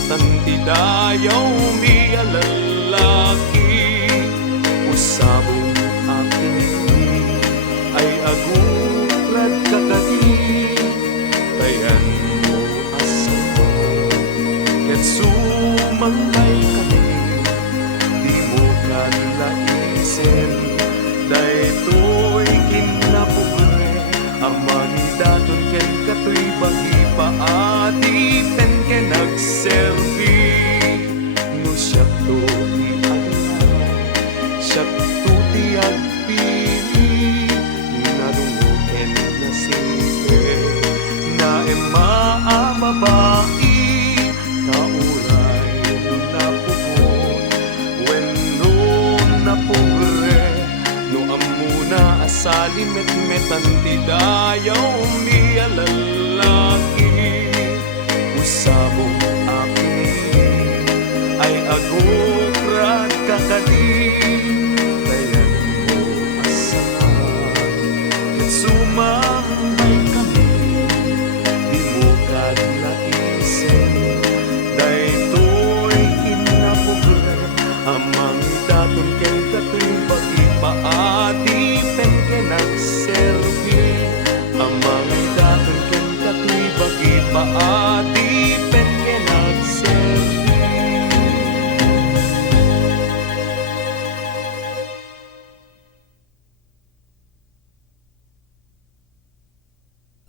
metan ti dayaw mi alalaki. Usabong aking ay agurad kakadi, tayan mo asawa ket sumangkay kami. Di mo kadlaisen daytoy kinapobre, amanidaton ken katoy bagi paadipen ken nagserbi. No siya to ti adlaw, siya to ti agpili, nadungo ken nasimpe na emababai. Kauray dun napupon wenno napugre, no amuna asali metmetan ti dayaw mi alalaki. Usabong aking ay agurad kakadi, tayan mo asahan ket sumambay kami. Di mo kadlaisen daytoy kinapugre, amang daton ken katoy bagi paadipen ken nagserbi. Amang daton ken katoy bagi paadipen